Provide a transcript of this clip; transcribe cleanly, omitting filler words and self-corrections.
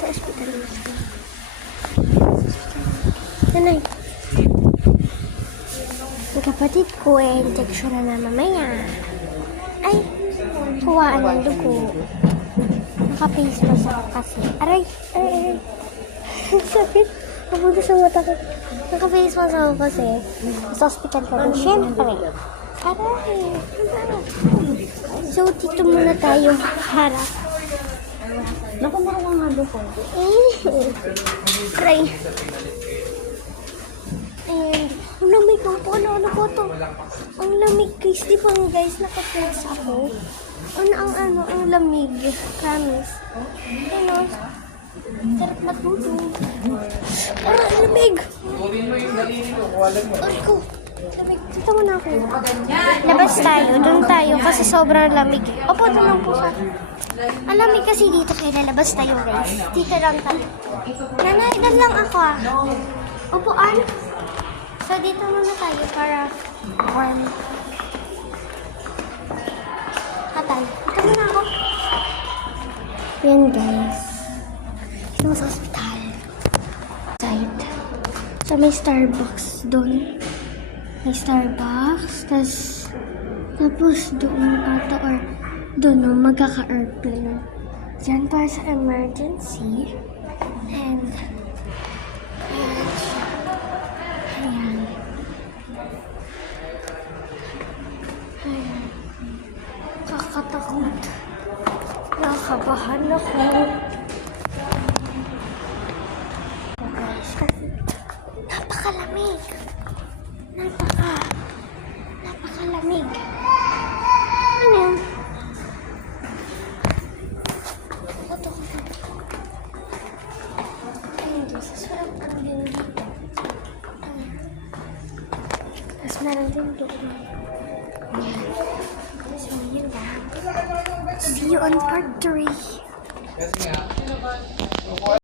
sa ospital. Nanay. Ang kapatid ko injection na mamaya. Ay, kuwaan ng dugo. Naka-face mask ako kasi. Aray. Sakit. Napunta sa mata ko. Naka-face mask ako kasi. Sa ospital pa rin. Siyempre. Aray. So, dito muna tayo. Harap. Nakumara ka nga doon po. Aray. Ayan. Ang lamig po. Ano po to? Ang lamig guys. Di ba guys, naka-face ako? Ang lamig. Promise. Ano? Sarap matulog. Ang lamig. Ay ko. Lamig. Dito muna ako. Labas tayo. Doon tayo kasi sobrang lamig. Opo, doon lang po sa... Ang lamig kasi dito kaya lalabas tayo guys. Dito lang tayo. Nanay, doon lang ako ah. Upuan. So dito muna tayo para warm. Hatay. Dito muna ako. Yan guys. Ito sa hospital. Side. So may Starbucks doon. May Starbucks. Tapos doon ata or doon magkaka-airplane. Diyan para sa emergency. And ayan. Kakatakot. Nakakabahan ako. Guys, kasi napakalamig. Napakalamig. Ano yun? Meron din doon. So, yun lang. See you on part 3.